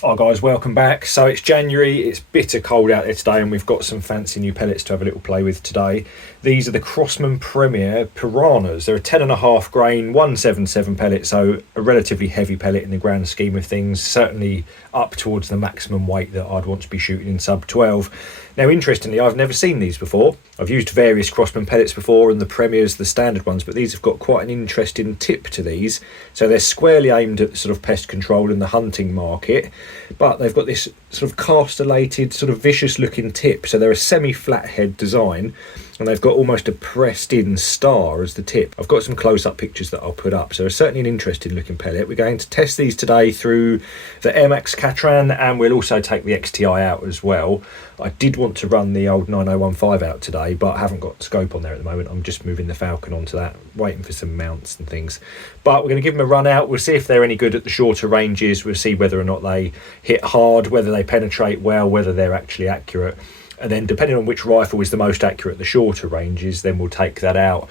Hi guys, welcome back. So it's January, it's bitter cold out there today and we've got some fancy new pellets to have a little play with today. These are the Crosman Premier Piranhas. They're a 10.5 grain 177 pellet, so a relatively heavy pellet in the grand scheme of things, certainly up towards the maximum weight that I'd want to be shooting in sub 12. Now interestingly, I've never seen these before. I've used various Crosman pellets before and the Premiers, the standard ones, but these have got quite an interesting tip to these. So they're squarely aimed at sort of pest control in the hunting market, but they've got this sort of castellated, sort of vicious looking tip. So they're a semi-flat head design and they've got almost a pressed in star as the tip. I've got some close-up pictures that I'll put up, so it's certainly an interesting looking pellet. We're going to test these today through the Airmaks Katran and we'll also take the XTI out as well. I did want to run the old 9015 out today, but I haven't got scope on there at the moment. I'm just moving the Falcon onto that, waiting for some mounts and things. But we're going to give them a run out. We'll see if they're any good at the shorter ranges. We'll see whether or not they hit hard, whether they penetrate well, whether they're actually accurate. And then depending on which rifle is the most accurate at the shorter ranges, then we'll take that out.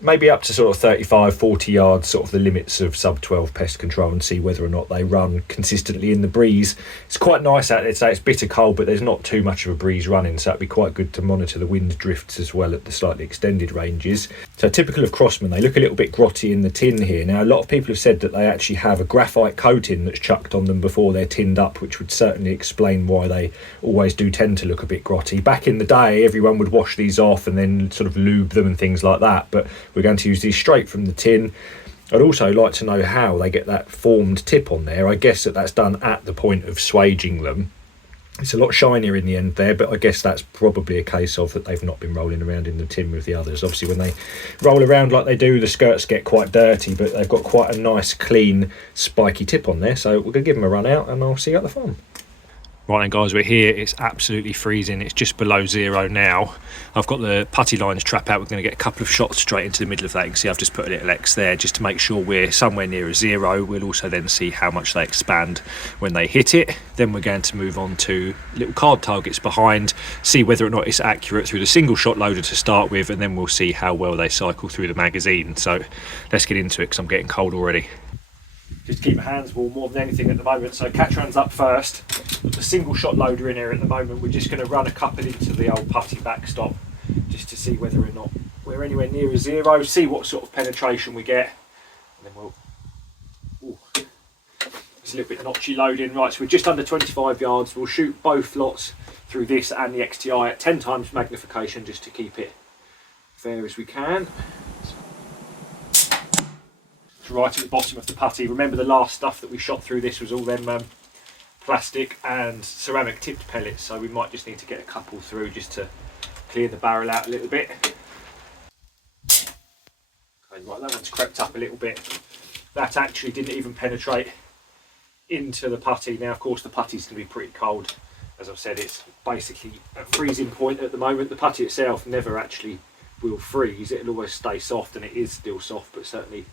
Maybe up to sort of 35, 40 yards, sort of the limits of sub 12 pest control, and see whether or not they run consistently in the breeze. It's quite nice out there today. It's bitter cold, but there's not too much of a breeze running, so it'd be quite good to monitor the wind drifts as well at the slightly extended ranges. So typical of Crosman, they look a little bit grotty in the tin here. Now a lot of people have said that they actually have a graphite coating that's chucked on them before they're tinned up, which would certainly explain why they always do tend to look a bit grotty. Back in the day, everyone would wash these off and then sort of lube them and things like that, but we're going to use these straight from the tin. I'd also like to know how they get that formed tip on there. I guess that's done at the point of swaging them. It's a lot shinier in the end there, but I guess that's probably a case of that they've not been rolling around in the tin with the others. Obviously when they roll around like they do, the skirts get quite dirty, but they've got quite a nice clean spiky tip on there. So we're going to give them a run out and I'll see you at the farm. Right then guys, we're here. It's absolutely freezing. It's just below zero now. I've got the putty lines trap out. We're going to get a couple of shots straight into the middle of that. You can see I've just put a little X there just to make sure we're somewhere near a zero. We'll also then see how much they expand when they hit it. Then we're going to move on to little card targets behind, see whether or not it's accurate through the single shot loader to start with, and then we'll see how well they cycle through the magazine. So let's get into it because I'm getting cold already. Just to keep my hands warm more than anything at the moment. So Katran's up first. With the single shot loader in here at the moment, we're just going to run a couple into the old putty backstop just to see whether or not we're anywhere near a zero, see what sort of penetration we get, and then we'll... Ooh, it's a little bit notchy loading. Right, so we're just under 25 yards. We'll shoot both lots through this and the XTI at 10 times magnification just to keep it fair as we can. Right at the bottom of the putty. Remember the last stuff that we shot through this was all them plastic and ceramic tipped pellets, so we might just need to get a couple through just to clear the barrel out a little bit. Okay, right, that one's crept up a little bit. That actually didn't even penetrate into the putty. Now of course the putty's going to be pretty cold. As I've said, it's basically at freezing point at the moment. The putty itself never actually will freeze. It'll always stay soft, and it is still soft, but certainly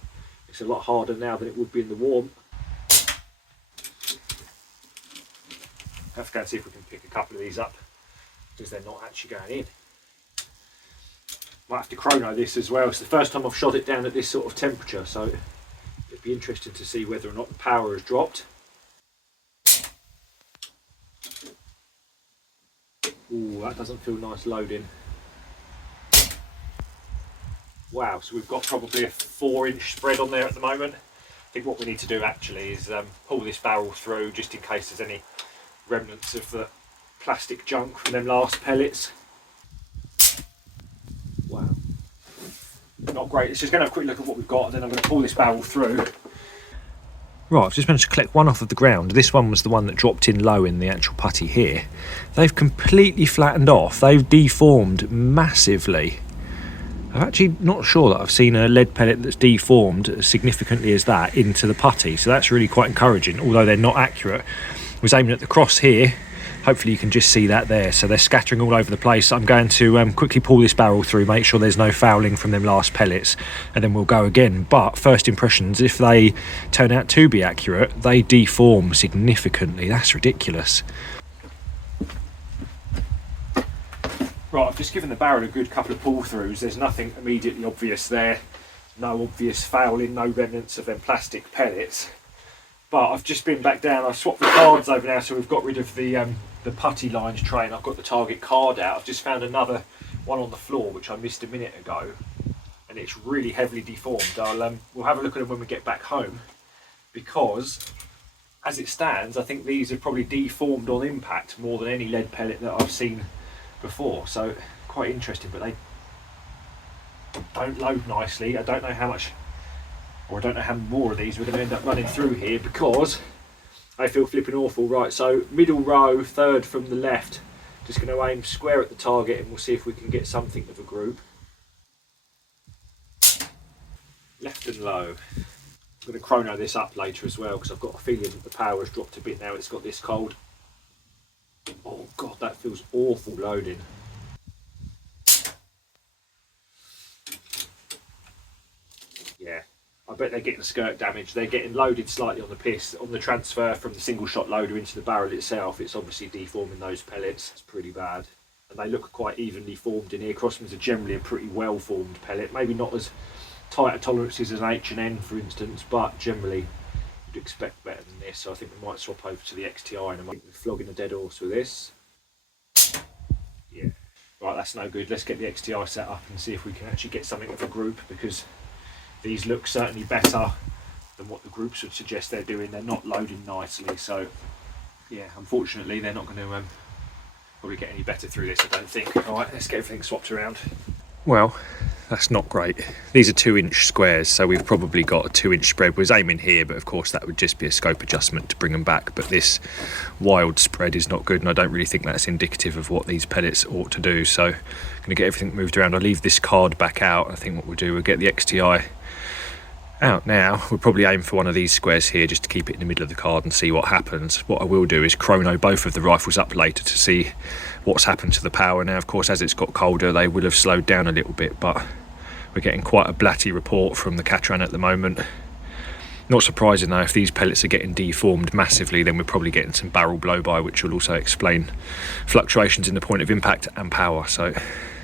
it's a lot harder now than it would be in the warm. Have to go and see if we can pick a couple of these up because they're not actually going in. Might have to chrono this as well. It's the first time I've shot it down at this sort of temperature, so it'd be interesting to see whether or not the power has dropped. Ooh, that doesn't feel nice loading. Wow, so we've got probably a 4-inch spread on there at the moment. I think what we need to do actually is pull this barrel through just in case there's any remnants of the plastic junk from them last pellets. Wow, not great. Let's just go and have a quick look at what we've got, and then I'm going to pull this barrel through. Right, I've just managed to collect one off of the ground. This one was the one that dropped in low in the actual putty here. They've completely flattened off. They've deformed massively. I'm actually not sure that I've seen a lead pellet that's deformed as significantly as that into the putty, so that's really quite encouraging, although they're not accurate. I was aiming at the cross here. Hopefully you can just see that there. So they're scattering all over the place. I'm going to quickly pull this barrel through, make sure there's no fouling from them last pellets, and then we'll go again. But first impressions, if they turn out to be accurate, they deform significantly. That's ridiculous. Right, I've just given the barrel a good couple of pull-throughs. There's nothing immediately obvious there. No obvious fouling, no remnants of them plastic pellets. But I've just been back down. I've swapped the cards over now, so we've got rid of the putty lines tray, and I've got the target card out. I've just found another one on the floor which I missed a minute ago, and it's really heavily deformed. We'll have a look at them when we get back home, because as it stands, I think these are probably deformed on impact more than any lead pellet that I've seen before. So quite interesting, but they don't load nicely. I don't know how much, or I don't know how many more of these we're going to end up running through here, because I feel flipping awful. Right, so middle row, third from the left, just going to aim square at the target, and we'll see if we can get something of a group. Left and low. I'm going to chrono this up later as well, because I've got a feeling that the power has dropped a bit now it's got this cold. Oh god, that feels awful loading. Yeah, I bet they're getting skirt damage. They're getting loaded slightly on the piss, on the transfer from the single shot loader into the barrel itself. It's obviously deforming those pellets. It's pretty bad. And they look quite evenly formed in here. Crosmans are generally a pretty well formed pellet. Maybe not as tighter tolerances as an H&N for instance, but generally you'd expect better than this. So I think we might swap over to the XTI, and I might be flogging a dead horse with this. Yeah, right, that's no good. Let's get the XTI set up and see if we can actually get something of a group, because these look certainly better than what the groups would suggest they're doing. They're not loading nicely, so yeah, unfortunately they're not going to probably get any better through this, I don't think. Alright, let's get everything swapped around. Well, that's not great. These are 2-inch squares, so we've probably got a 2-inch spread. We're aiming here, but of course that would just be a scope adjustment to bring them back. But this wild spread is not good, and I don't really think that's indicative of what these pellets ought to do. So I'm going to get everything moved around. I'll leave this card back out. I think what we'll do, we'll get the XTI out now. We'll probably aim for one of these squares here just to keep it in the middle of the card and see what happens. What I will do is chrono both of the rifles up later to see what's happened to the power. Now of course as it's got colder they will have slowed down a little bit, but we're getting quite a blatty report from the Katran at the moment. Not surprising though, if these pellets are getting deformed massively, then we're probably getting some barrel blow by, which will also explain fluctuations in the point of impact and power. So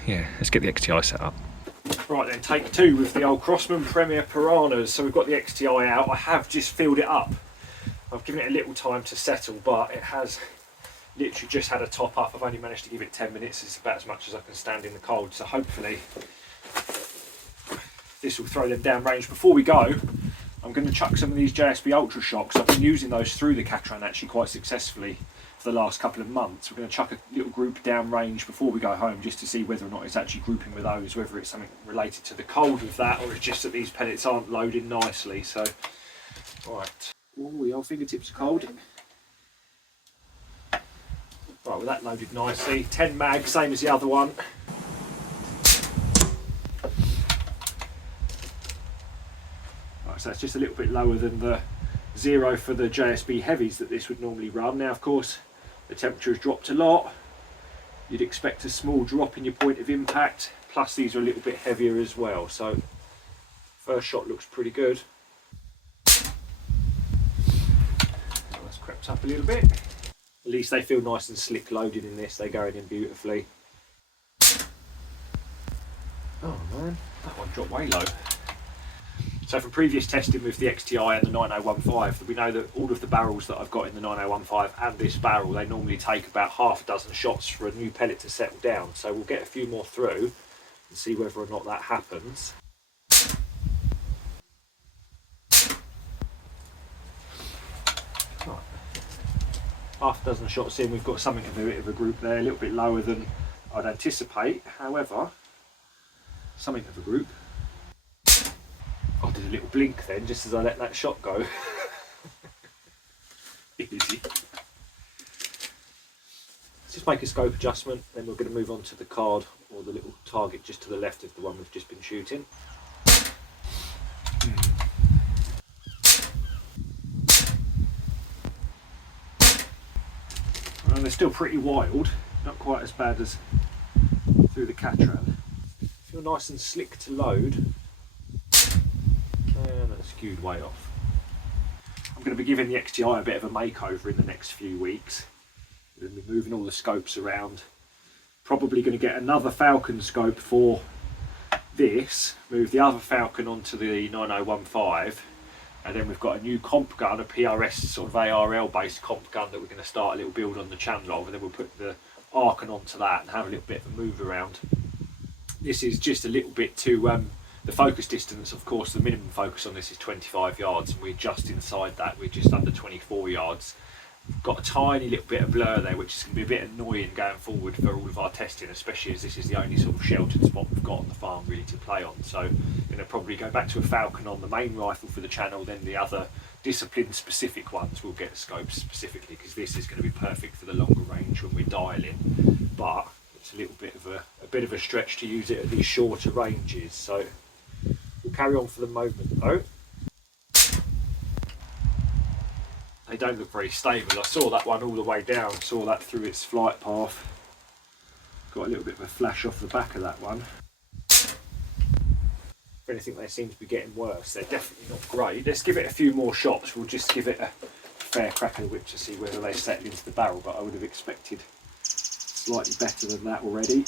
yeah, let's get the XTI set up. Right then, take two with the old Crosman Premier Piranhas. So we've got the XTI out. I have just filled it up. I've given it a little time to settle, but it has literally just had a top up. I've only managed to give it 10 minutes. It's about as much as I can stand in the cold. So hopefully this will throw them down range. Before we go, I'm going to chuck some of these JSB Ultra Shocks. I've been using those through the Katran actually quite successfully for the last couple of months. We're going to chuck a little group down range before we go home, just to see whether or not it's actually grouping with those, whether it's something related to the cold with that, or it's just that these pellets aren't loading nicely. So, right. Oh, the old fingertips are cold. Right, well that loaded nicely. 10 mag, same as the other one. Right, so it's just a little bit lower than the 0 for the JSB heavies that this would normally run. Now of course the temperature has dropped a lot. You'd expect a small drop in your point of impact, plus these are a little bit heavier as well. So first shot looks pretty good. That's crept up a little bit. At least they feel nice and slick loaded in this. They're going in beautifully. Oh man, that one dropped way low. So from previous testing with the XTI and the 9015, we know that all of the barrels that I've got in the 9015 and this barrel, they normally take about half a dozen shots for a new pellet to settle down. So we'll get a few more through and see whether or not that happens. Right. Half a dozen shots in, we've got something of a bit of a group there, a little bit lower than I'd anticipate. However, something of a group. I did a little blink then, just as I let that shot go. Easy. Let's just make a scope adjustment, then we're going to move on to the card, or the little target just to the left of the one we've just been shooting. And they're still pretty wild, not quite as bad as through the Katran. Feel nice and slick to load. And that's skewed way off. I'm going to be giving the XTI a bit of a makeover in the next few weeks. We're going to be moving all the scopes around. Probably going to get another Falcon scope for this, move the other Falcon onto the 9015, And then we've got a new comp gun, a PRS sort of ARL based comp gun that we're going to start a little build on the channel of, and then we'll put the Archon onto that and have a little bit of a move around. This is just a little bit too, the focus distance, of course, the minimum focus on this is 25 yards, and we're just inside that, we're just under 24 yards. We've got a tiny little bit of blur there, which is going to be a bit annoying going forward for all of our testing, especially as this is the only sort of sheltered spot we've got on the farm really to play on. So I'm going to probably go back to a Falcon on the main rifle for the channel, then the other discipline specific ones will get scopes specifically, because this is going to be perfect for the longer range when we're dialing, but it's a little bit of a stretch to use it at these shorter ranges. So we'll carry on for the moment though. They don't look very stable. I saw that one all the way down, saw that through its flight path. Got a little bit of a flash off the back of that one. If anything, they seem to be getting worse. They're definitely not great. Let's give it a few more shots. We'll just give it a fair crack of the whip to see whether they settle into the barrel, but I would have expected slightly better than that already.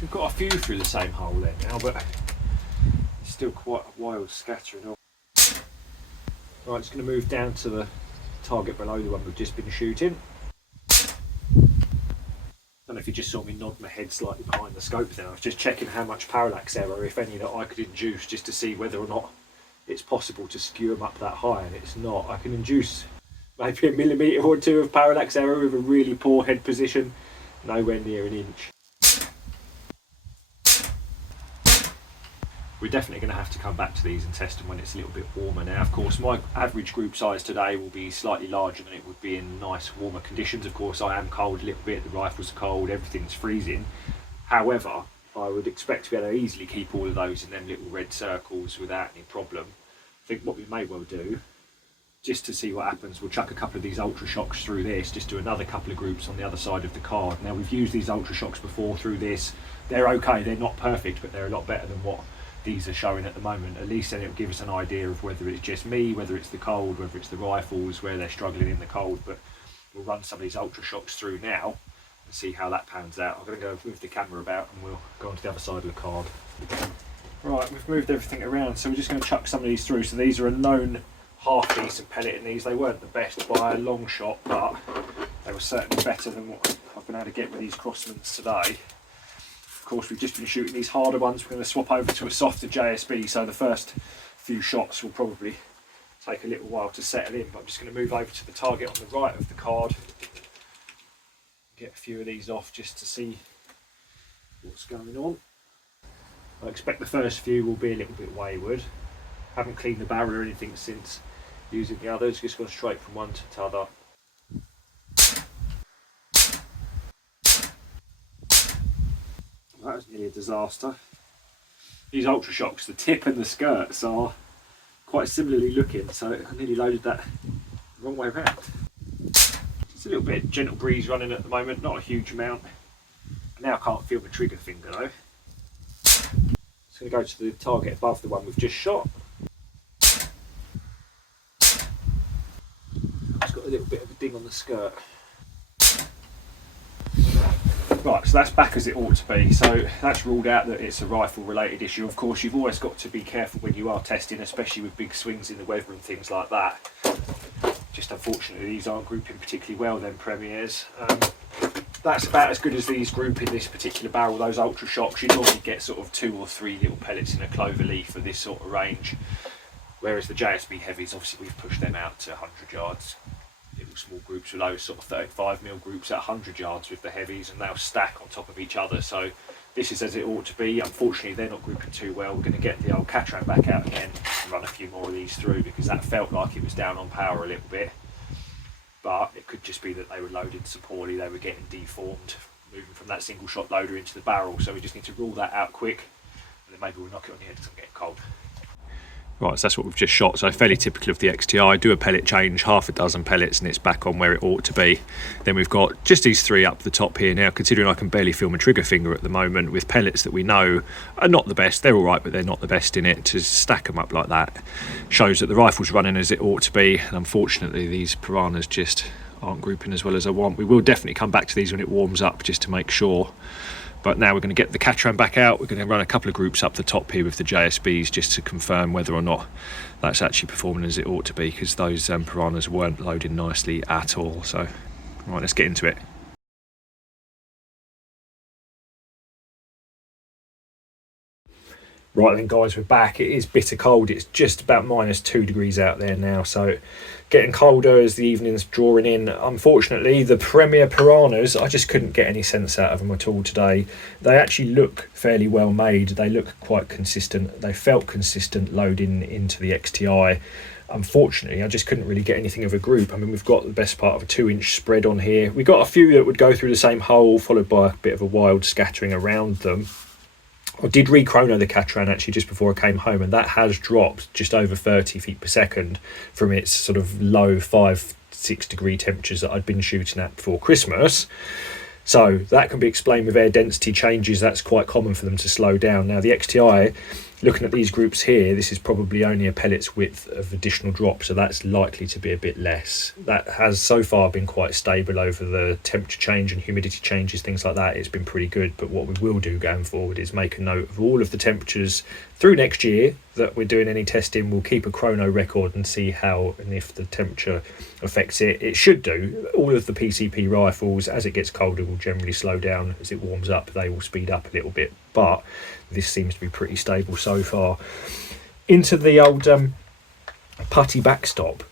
We've got a few through the same hole there now, but it's still quite a wild scattering off. Right, just going to move down to the target below the one we've just been shooting. Don't know if you just saw me nod my head slightly behind the scope there. I was just checking how much parallax error, if any, that I could induce, just to see whether or not it's possible to skew them up that high, and it's not. I can induce maybe a millimetre or two of parallax error with a really poor head position, nowhere near an inch. We're definitely going to have to come back to these and test them when it's a little bit warmer. Now, of course, my average group size today will be slightly larger than it would be in nice warmer conditions. Of course, I am cold a little bit, the rifles are cold, everything's freezing. However, I would expect to be able to easily keep all of those in them little red circles without any problem. I think what we may well do, just to see what happens, we'll chuck a couple of these Ultra Shocks through this, just do another couple of groups on the other side of the card. Now, we've used these Ultra Shocks before through this. They're okay, they're not perfect, but they're a lot better than what these are showing at the moment. At least then it'll give us an idea of whether it's just me, whether it's the cold, whether it's the rifles, where they're struggling in the cold. But we'll run some of these Ultra Shocks through now and see how that pans out. I'm going to go move the camera about and we'll go on to the other side of the card. Right, we've moved everything around, so we're just going to chuck some of these through. So these are a known half decent pellet in these. They weren't the best by a long shot, but they were certainly better than what I've been able to get with these Crosmans today. Of course, we've just been shooting these harder ones. We're going to swap over to a softer JSB, so the first few shots will probably take a little while to settle in, but I'm just going to move over to the target on the right of the card, get a few of these off just to see what's going on. I expect the first few will be a little bit wayward. Haven't cleaned the barrel or anything since using the others, just gone straight from one to the other. That was nearly a disaster. These Ultra Shocks, the tip and the skirts are quite similarly looking, so I nearly loaded that the wrong way around. It's a little bit gentle breeze running at the moment, not a huge amount. Now I can't feel the trigger finger though. Just going to go to the target above the one we've just shot. It's got a little bit of a ding on the skirt. Right, so that's back as it ought to be, so that's ruled out that it's a rifle related issue. Of course, you've always got to be careful when you are testing, especially with big swings in the weather and things like that. Just unfortunately these aren't grouping particularly well then, Premiers. That's about as good as these group in this particular barrel. Those Ultra Shocks, you normally get sort of 2 or 3 little pellets in a clover leaf for this sort of range, whereas the JSB heavies, obviously we've pushed them out to 100 yards. Little small groups with those sort of 35mm groups at 100 yards with the heavies, and they'll stack on top of each other. So this is as it ought to be. Unfortunately, they're not grouping too well. We're going to get the old Katran back out again and run a few more of these through, because that felt like it was down on power a little bit. But it could just be that they were loaded so poorly, they were getting deformed, moving from that single shot loader into the barrel. So we just need to rule that out quick, and then maybe we'll knock it on the head because I'm getting cold. Right, so that's what we've just shot, so fairly typical of the XTI. Do a pellet change, half a dozen pellets, and it's back on where it ought to be. Then we've got just these 3 up the top here now, considering I can barely feel my trigger finger at the moment, with pellets that we know are not the best. They're all right, but they're not the best in it. To stack them up like that shows that the rifle's running as it ought to be, and unfortunately these piranhas just aren't grouping as well as I want. We will definitely come back to these when it warms up just to make sure. But now we're going to get the Katran back out. We're going to run a couple of groups up the top here with the JSBs just to confirm whether or not that's actually performing as it ought to be, because those piranhas weren't loading nicely at all. So, right, let's get into it. Right then guys, we're back. It is bitter cold. It's just about -2 degrees out there now, so getting colder as the evening's drawing in. Unfortunately, the Premier piranhas, I just couldn't get any sense out of them at all today. They actually look fairly well made. They look quite consistent. They felt consistent loading into the XTI. Unfortunately, I just couldn't really get anything of a group. I mean, we've got the best part of a 2-inch spread on here. We got a few that would go through the same hole, followed by a bit of a wild scattering around them. I did re-chrono the Katran actually just before I came home, and that has dropped just over 30 feet per second from its sort of low 5-6 degree temperatures that I'd been shooting at before Christmas. So that can be explained with air density changes. That's quite common for them to slow down. Now the XTI, looking at these groups here, this is probably only a pellet's width of additional drop, so that's likely to be a bit less. That has so far been quite stable over the temperature change and humidity changes, things like that. It's been pretty good, but what we will do going forward is make a note of all of the temperatures through next year that we're doing any testing. We'll keep a chrono record and see how and if the temperature affects it. It should do. All of the PCP rifles, as it gets colder, will generally slow down. As it warms up, they will speed up a little bit, but this seems to be pretty stable so far. Into the old putty backstop.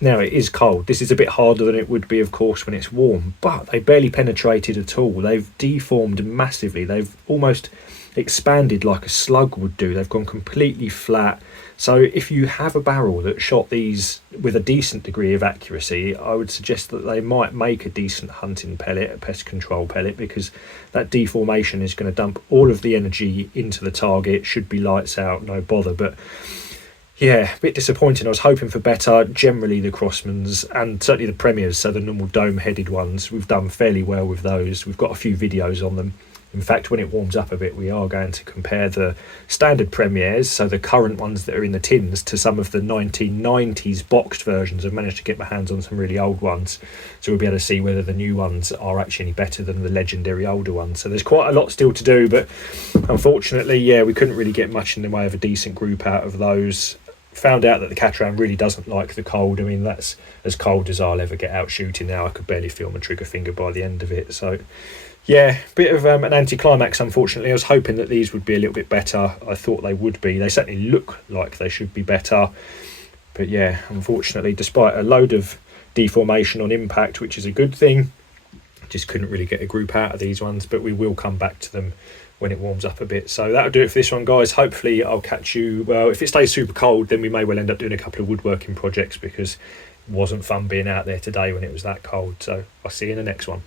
Now it is cold. This is a bit harder than it would be, of course, when it's warm, but they barely penetrated at all. They've deformed massively. They've almost expanded like a slug would do. They've gone completely flat. So if you have a barrel that shot these with a decent degree of accuracy, I would suggest that they might make a decent hunting pellet, a pest control pellet, because that deformation is going to dump all of the energy into the target. Should be lights out, no bother. But yeah, a bit disappointing. I was hoping for better. Generally the Crosmans, and certainly the Premiers, so the normal dome-headed ones, we've done fairly well with those. We've got a few videos on them. In fact, when it warms up a bit, we are going to compare the standard Premiers, so the current ones that are in the tins, to some of the 1990s boxed versions. I've managed to get my hands on some really old ones, so we'll be able to see whether the new ones are actually any better than the legendary older ones. So there's quite a lot still to do, but unfortunately, yeah, we couldn't really get much in the way of a decent group out of those. Found out that the Katran really doesn't like the cold. I mean, that's as cold as I'll ever get out shooting now. I could barely feel my trigger finger by the end of it. So yeah, bit of an anticlimax, unfortunately. I was hoping that these would be a little bit better. I thought they would be. They certainly look like they should be better. But yeah, unfortunately, despite a load of deformation on impact, which is a good thing, just couldn't really get a group out of these ones. But we will come back to them when it warms up a bit. So that'll do it for this one, guys. Hopefully I'll catch you, well, if it stays super cold, then we may well end up doing a couple of woodworking projects, because it wasn't fun being out there today when it was that cold. So I'll see you in the next one.